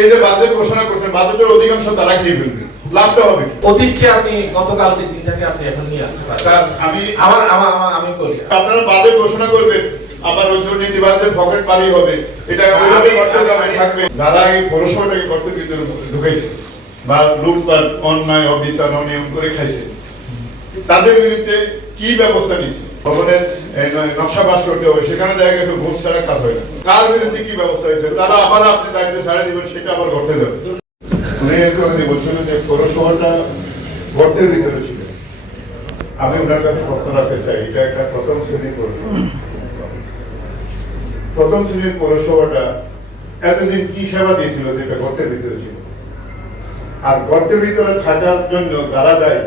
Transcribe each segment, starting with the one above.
এই যে বাজেট ঘোষণা করছেন, বাজেটের অধিকাংশ তারা খেয়ে ফেলবে, লাভটা হবে কি? অতীতকে আপনি গতকালকে দিনটাকে আপনি এখন নিয়ে আসতে পারেন। স্যার আমি বলি, আপনারা বাজেট ঘোষণা করবেন, আবার ওই দুর্নীতিবাজদের পকেট পারি হবে, এটা ওইভাবে করতে যাবেন থাকবে। যারা এই পৌরসভাটাকে করতে ভিতরে ঢুকাইছে বা লুটপাট, অন্যায়, অবিচার, অনিয়ম করে খাইছে, তাদের বিরুদ্ধে কি ব্যবস্থা নিচ্ছে? ভবনের নকশা পাস করতে হবে, সেখানে দেখা গেছে ঘুষ ছাড়া কাজ হয় না। কার বিরুদ্ধে কি ব্যবস্থা হয়েছে? তারা আবার আপনি দায়িত্বে ছাড়ে দিবেন, সেটা আবার করতে যাবে। উনি বলছিলেন যে পৌরসভাটা গর্তের ভিতরে ছিল। আমি ওনার কাছে প্রশ্ন রাখতে চাই, এটা একটা প্রথম শ্রেণীর পৌরসভা। প্রথম শ্রেণীর পৌরসভাটা এতদিন কি সেবা দিয়েছিল যেটা গর্তের ভিতরে ছিল? আর গর্তের ভিতরে থাকার জন্য যারা দায়ী,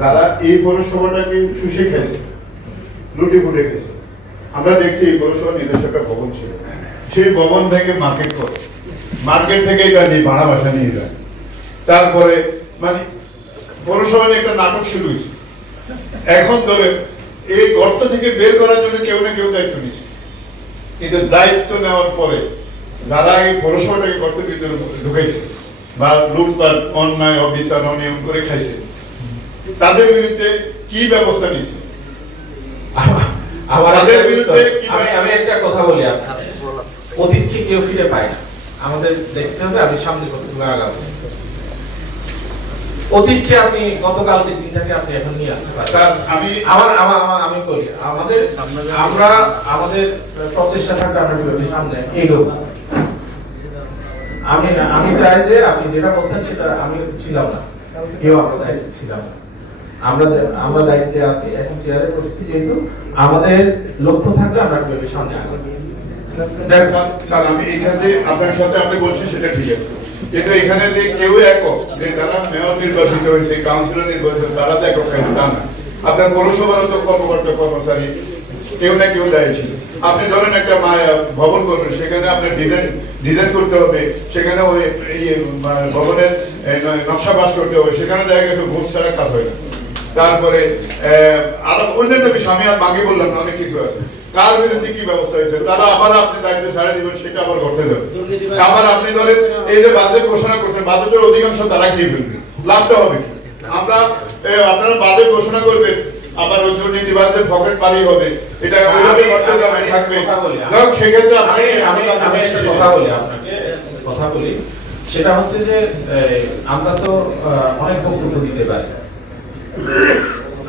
যারা এই পৌরসভাটাকে চুষে খেয়েছে, লুটে ফুটে খেয়েছে। আমরা দেখছি এই পৌরসভা নিজস্ব একটা ভবন ছিল, সেই ভবন থেকে মার্কেট করে, মার্কেট থেকে এটা নিয়ে ভাড়া বাসা নিয়ে যায়। তারপরে মানে পৌরসভা নিয়ে একটা নাটক শুরু হয়েছে। এখন ধরে এই গর্ত থেকে বের করার জন্য কেউ না কেউ দায়িত্ব নিচ্ছে, কিন্তু দায়িত্ব নেওয়ার পরে যারা এই পৌরসভাটাকে গর্তের ভিতরে ঢুকাইছে বা লুটপাট, অন্যায়, অবিচার, অনিয়ম করে খাইছে, তাদের বিরুদ্ধে কি ব্যবস্থা নিচ্ছে? আমি একটা কথা বলি, অতীতকে কেউ ফিরে পায় না। আমাদের দেখতে হবে আমি সামনে কতটুকু আগাবো। অতীতকে আপনি গতকালকে দিনটাকে আপনি এখন নিয়ে আসতে পারেন। স্যার আমি বলি, আমাদের প্রচেষ্টা থাকবে আমরা কিভাবে সামনে এগোবো। আমি চাই যে আপনি যেটা বলছেন সেটা আমি ছিলাম না, কেউ আমরা দায়িত্বে ছিলাম না। আমরা দায়িত্বে আছি এখন, চেয়ারের পরিস্থিতি যেহেতু আমাদের লক্ষ্য থাকবে আমরা কিভাবে সামনে আগাবো। স্যার আমি এখানে আপনার সাথে আপনি বলছেন সেটা ঠিক আছে, কিন্তু এখানে যে কেউ একক, যে তারা মেয়র নির্বাচিত হয়েছে, কাউন্সিলর নির্বাচিত, তারা তো একক খাইছে তা না। আপনার পৌরসভারও তো কর্মকর্তা কর্মচারী কেউ না কেউ দায়ী ছিল। আপনি ধরেন একটা ভবন করবেন, সেখানে আপনার ডিজাইন করতে হবে, সেখানে ওই ভবনের নকশা পাস করতে হবে, সেখানে দেখা গেছে ঘুষ ছাড়া কাজ হয় না। তারপরে আরো অন্যান্য বিষয় আমি আর বাকি বললাম না, অনেক কিছু আছে। কার বিরুদ্ধে কি ব্যবস্থা হয়েছে? তারা আবার আপনি দায়িত্বে ছাড়ে দিবেন, সেটা আবার করতে যাবে। আবার আপনি ধরেন এই যে বাজেট ঘোষণা করছেন, বাজেটের অধিকাংশ তারা খেয়ে ফেলবে, লাভটা হবে কি? আপনারা বাজেট ঘোষণা করবেন, আবার ওই দুর্নীতিবাজদের পকেট পারি হবে, এটা ওইভাবে করতে যাবেন থাকবে। সেক্ষেত্রে আমি একটা কথা বলি, সেটা হচ্ছে যে আমরা তো অনেক বক্তব্য দিতে পারি।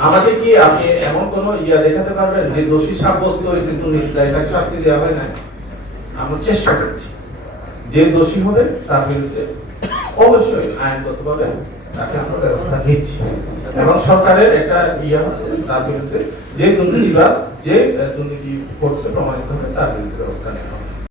আমাকে কি আপনি এমন কোন দেখাতে পারবেন যে দোষী সাব্যস্ত হয়েছে দুর্নীতিতে তাকে শাস্তি দেওয়া হয় না? আমরা চেষ্টা করছি, যে দোষী হবে তার বিরুদ্ধে অবশ্যই আইনগতভাবে তাকে আমরা ব্যবস্থা নিচ্ছি, এবং সরকারের একটা আছে তার বিরুদ্ধে যে দুর্নীতিবাজ, যে দুর্নীতি করছে প্রমাণিত হবে তার বিরুদ্ধে ব্যবস্থা নেওয়া হবে।